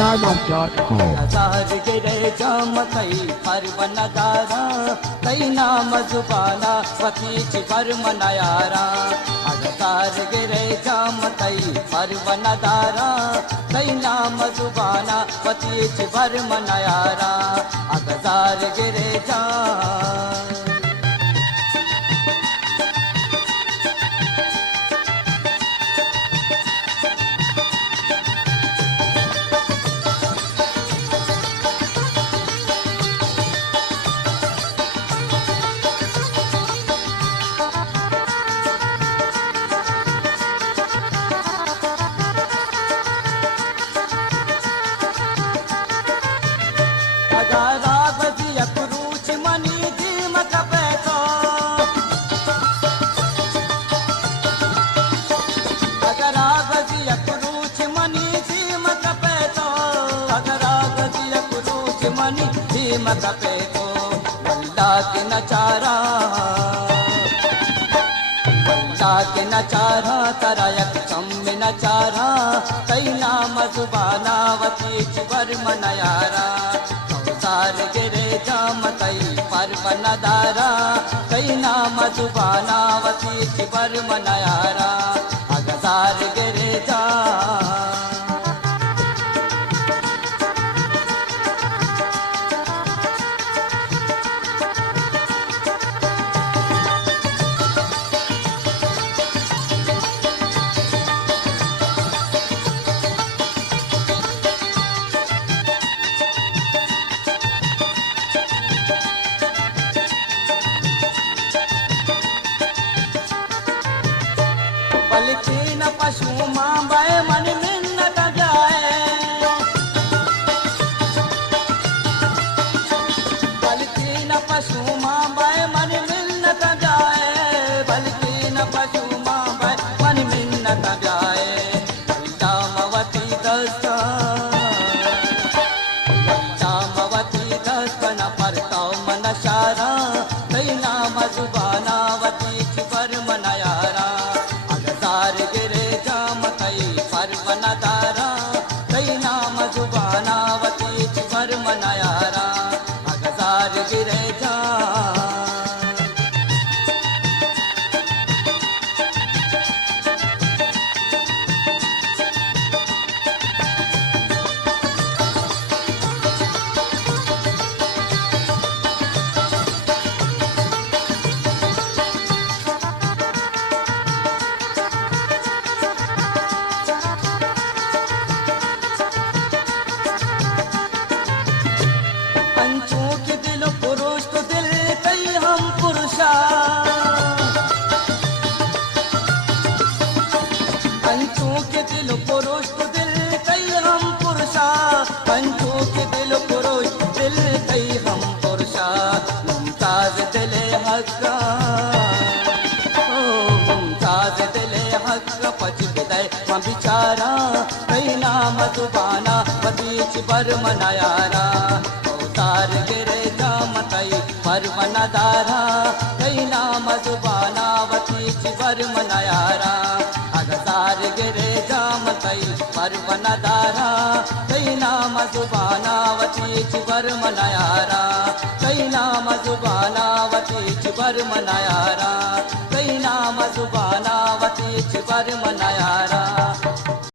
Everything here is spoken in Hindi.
startup.com. हजार गिरे जामतई परवनदारा तई नाम जुबाना वतीच परमनयारा हजार गिरे जामतई परवनदारा तई नाम जुबाना वतीच परमनयारा हजार गिरे जा मकपे तो बल्ला के नचारा तारा यक चम्मे नचारा कई नाम जुबानावती चिवर मनयारा कौसार गिरे जामतई परवनदारा कई नाम जुबानावती चिवर मनयारा अगजार गिरे जा बलकीन पशु मां बय मन मिन्नत जाए बलकीन पशु मां बय मन मिन्नत जाए बलकीन पशु मां बय मन मिन्नत जाए जामवती दस्तन परताओ मन शारा कई नाम जुबानावती चिवर मनयारा गिरे जामतई परवनदारा कई नाम जुबानावती चिवर मनयारा अगजार गिरे जा पंचों के दिल पुरुष तो दिल कई हम पुरुषा पंचों के दिल पुरुष दिल कई हम पुरुषा मुमताज दिले हक्का मुमताज दिले हक्का पच विदय मां बिचारा कई नाम जुबाना वतीच बर मनयारा अवतार गिरे जामतई परवनदारा कई नाम जुबाना वतीच बर मनयारा अगजार गिरे जामतई परवनदारा कई नाम जुबानावती चिवर मनयारा कई नाम जुबानावती चिवर मनयारा कई नाम